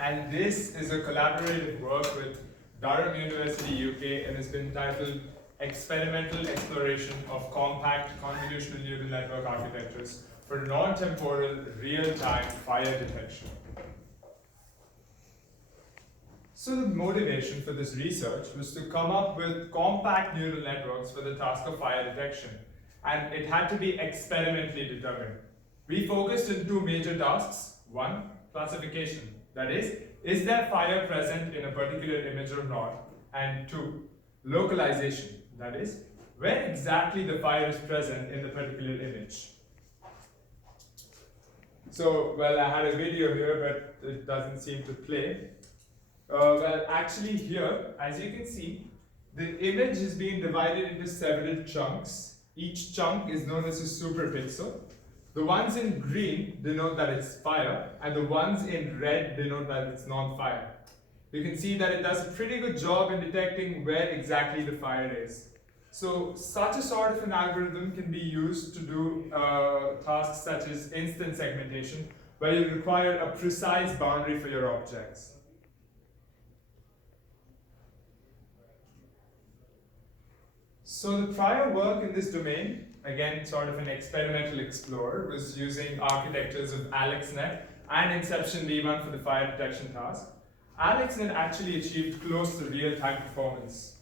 and this is a collaborative work with Durham University, UK, and has been titled Experimental Exploration of Compact Convolutional Neural Network Architectures for Non-Temporal Real-Time Fire Detection. So the motivation for this research was to come up with compact neural networks for the task of fire detection, and it had to be experimentally determined. We focused on two major tasks. One, classification, that is there fire present in a particular image or not? And two, localization, that is, where exactly the fire is present in the particular image. So, well, I had a video here, but it doesn't seem to play. Well, actually here, as you can see, the image is being divided into several chunks. Each chunk is known as a superpixel. The ones in green denote that it's fire, and the ones in red denote that it's non-fire. You can see that it does a pretty good job in detecting where exactly the fire is. So such a sort of an algorithm can be used to do tasks such as instance segmentation, where you require a precise boundary for your objects. So the prior work in this domain, again sort of an experimental explorer, was using architectures of AlexNet and Inception V1 for the fire detection task. AlexNet actually achieved close to real-time performance.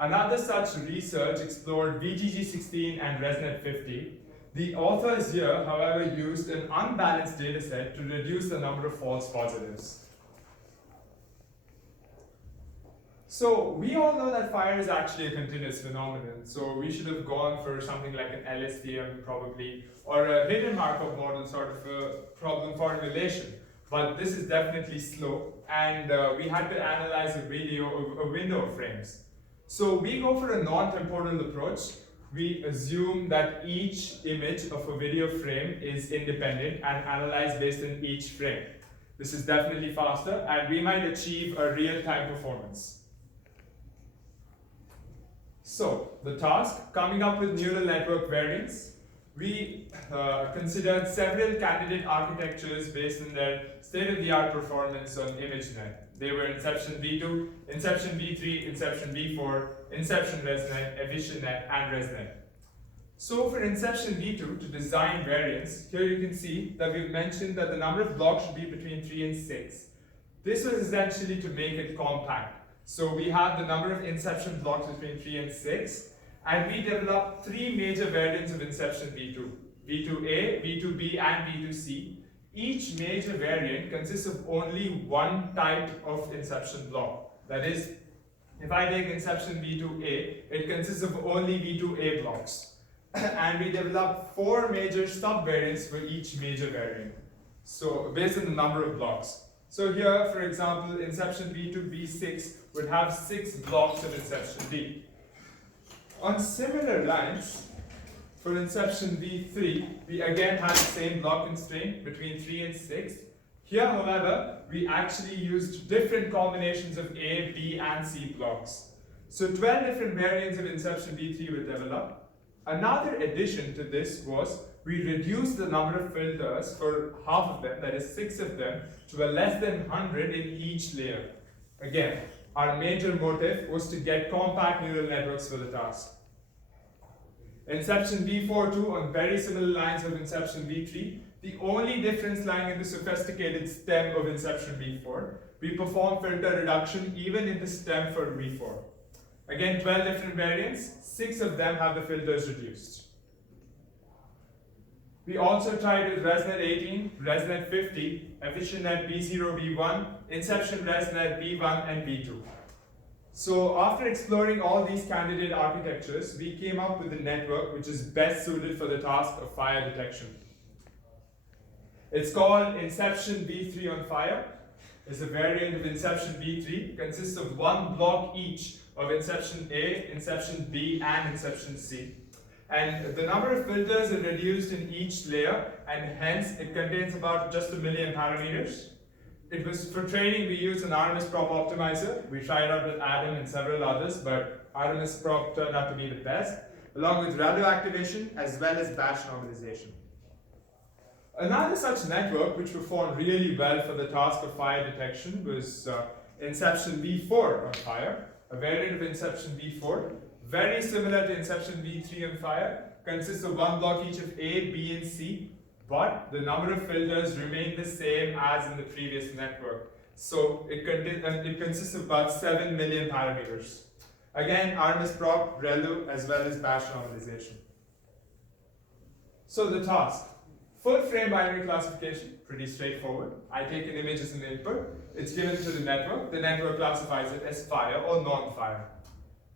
Another such research explored VGG16 and ResNet50. The authors here, however, used an unbalanced dataset to reduce the number of false positives. So we all know that fire is actually a continuous phenomenon, so we should have gone for something like an LSTM probably, or a hidden Markov model sort of a problem formulation. But this is definitely slow, and we had to analyze a window of frames. So we go for a non-temporal approach. We assume that each image of a video frame is independent and analyzed based on each frame. This is definitely faster, and we might achieve a real-time performance. So, the task, coming up with neural network variants, we considered several candidate architectures based on their state-of-the-art performance on ImageNet. They were Inception V2, Inception V3, Inception V4, Inception ResNet, EfficientNet, and ResNet. So for Inception V2, to design variants, here you can see that we've mentioned that the number of blocks should be between 3 and 6. This was essentially to make it compact. So we have the number of inception blocks between 3 and 6, and we developed three major variants of Inception V2, V2A, V2B, and V2C. Each major variant consists of only one type of inception block. That is, if I take Inception V2A, it consists of only V2A blocks. And we developed four major subvariants for each major variant, so based on the number of blocks. So here, for example, Inception V2B6 would have 6 blocks of Inception V. On similar lines, for Inception V3, we again had the same block constraint between 3 and 6. Here, however, we actually used different combinations of A, B, and C blocks. So 12 different variants of Inception V3 were developed. Another addition to this was we reduced the number of filters for half of them, that is 6 of them, to a less than 100 in each layer. Again, our major motive was to get compact neural networks for the task. Inception V4 too, on very similar lines of Inception V3, the only difference lying in the sophisticated stem of Inception V4, we perform filter reduction even in the stem for V4. Again, 12 different variants, 6 of them have the filters reduced. We also tried with ResNet 18, ResNet 50, EfficientNet V0, V1, Inception ResNet V1 and V2. So after exploring all these candidate architectures, we came up with a network which is best suited for the task of fire detection. It's called Inception V3 on fire. It's a variant of Inception V3, consists of one block each of Inception A, Inception B, and Inception C. And the number of filters are reduced in each layer, and hence it contains about just 1 million parameters. It was for training, we used an RMS prop optimizer. We tried out with Adam and several others, but RMS prop turned out to be the best, along with relu activation as well as batch normalization. Another such network which performed really well for the task of fire detection was Inception V4 on fire, a variant of Inception V4, very similar to Inception V3 on fire, consists of one block each of A, B, and C, but the number of filters remain the same as in the previous network. So it consists of about 7 million parameters. Again, Artemis prop, ReLU, as well as batch normalization. So the task. Full frame binary classification, pretty straightforward. I take an image as an input, it's given to the network classifies it as fire or non-fire.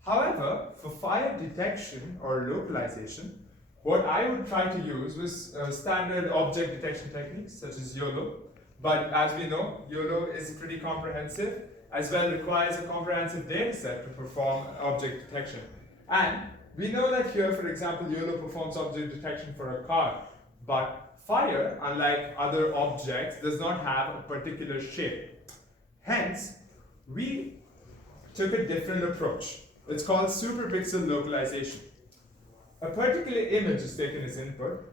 However, for fire detection or localization, what I would try to use was standard object detection techniques such as YOLO. But as we know, YOLO is pretty comprehensive, as well requires a comprehensive data set to perform object detection. And we know that here, for example, YOLO performs object detection for a car, but fire, unlike other objects, does not have a particular shape. Hence, we took a different approach. It's called superpixel localization. A particular image is taken as input.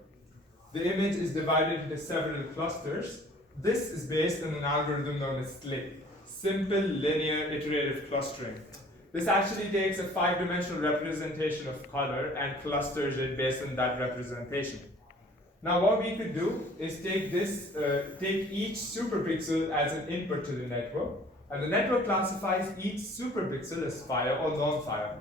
The image is divided into several clusters. This is based on an algorithm known as SLIC, simple linear iterative clustering. This actually takes a 5-dimensional representation of color and clusters it based on that representation. Now what we could do is take each superpixel as an input to the network, and the network classifies each superpixel as fire or non-fire.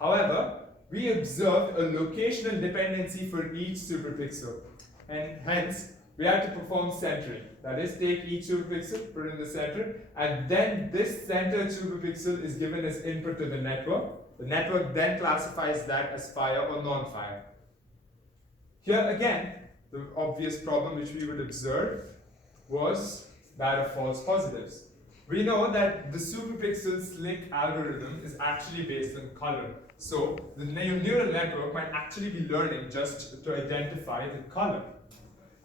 However, we observed a locational dependency for each superpixel, and hence we had to perform centering. That is, take each superpixel, put it in the center, and then this centered superpixel is given as input to the network. The network then classifies that as fire or non-fire. Here again, the obvious problem which we would observe was that of false positives. We know that the superpixel SLIC algorithm is actually based on color. So the neural network might actually be learning just to identify the color.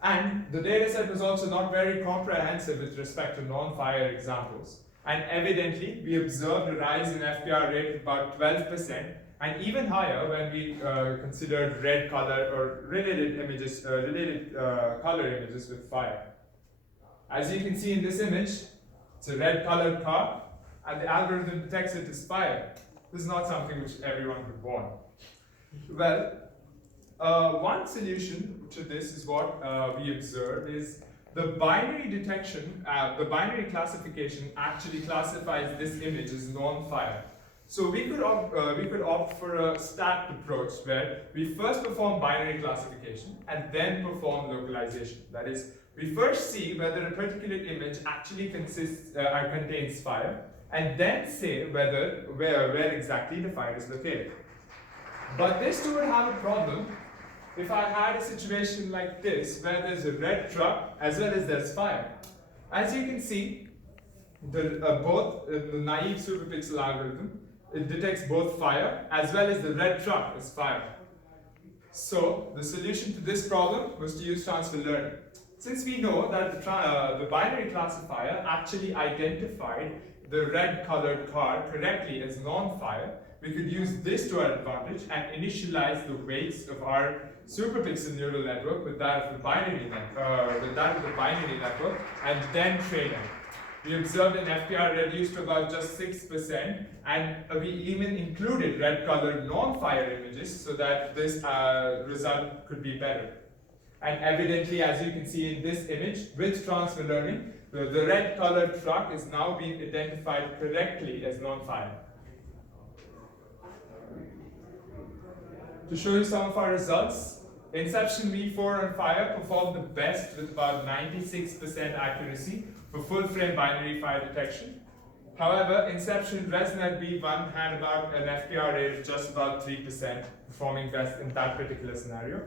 And the dataset was also not very comprehensive with respect to non-fire examples. And evidently, we observed a rise in FPR rate of about 12%, and even higher when we considered red color or related images, color images with fire. As you can see in this image, it's a red colored car, and the algorithm detects it as fire. This is not something which everyone would want. Well, one solution to this is what we observed is the binary detection, the binary classification actually classifies this image as non-fire. So we could opt for a stacked approach where we first perform binary classification and then perform localization. That is, we first see whether a particular image actually contains fire, and then say where exactly the fire is located. But this too would have a problem if I had a situation like this, where there's a red truck as well as there's fire. As you can see, both the naive superpixel algorithm, it detects both fire as well as the red truck as fire. So the solution to this problem was to use transfer learning. Since we know that the binary classifier actually identified the red colored car correctly as non-fire, we could use this to our advantage and initialize the weights of our superpixel neural network with that of the binary network, and then train it. We observed an FPR reduced to about just 6%, and we even included red-colored non-fire images so that this result could be better. And evidently, as you can see in this image, with transfer learning, the red-colored truck is now being identified correctly as non-fire. To show you some of our results, Inception V4 on fire performed the best with about 96% accuracy for full frame binary fire detection. However, Inception ResNet V1 had about an FPR rate of just about 3%, performing best in that particular scenario.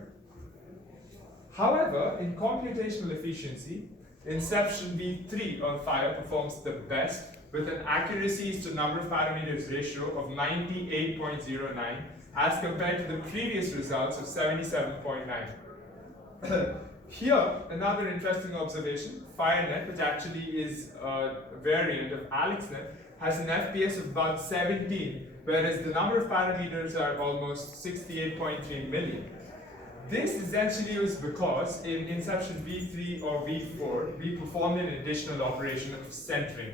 However, in computational efficiency, Inception V3 on fire performs the best with an accuracy to number of parameters ratio of 98.09 as compared to the previous results of 77.9. Here, another interesting observation, FireNet, which actually is a variant of AlexNet, has an FPS of about 17, whereas the number of parameters are almost 68.3 million. This essentially was because in inception V3 or V4, we performed an additional operation of centering.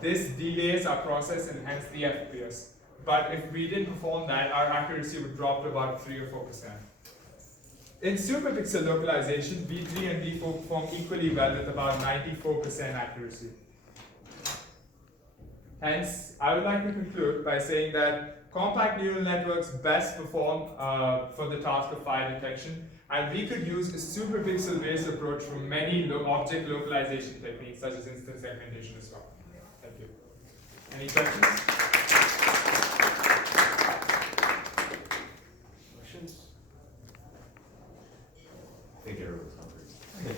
This delays our process and hence the FPS. But if we didn't perform that, our accuracy would drop to about 3 or 4%. In superpixel localization, V3 and V4 perform equally well with about 94% accuracy. Hence, I would like to conclude by saying that compact neural networks best perform for the task of fire detection, and we could use a superpixel-based approach for many object localization techniques, such as instance segmentation as well. Thank you. Any questions? Questions? I think everyone's hungry.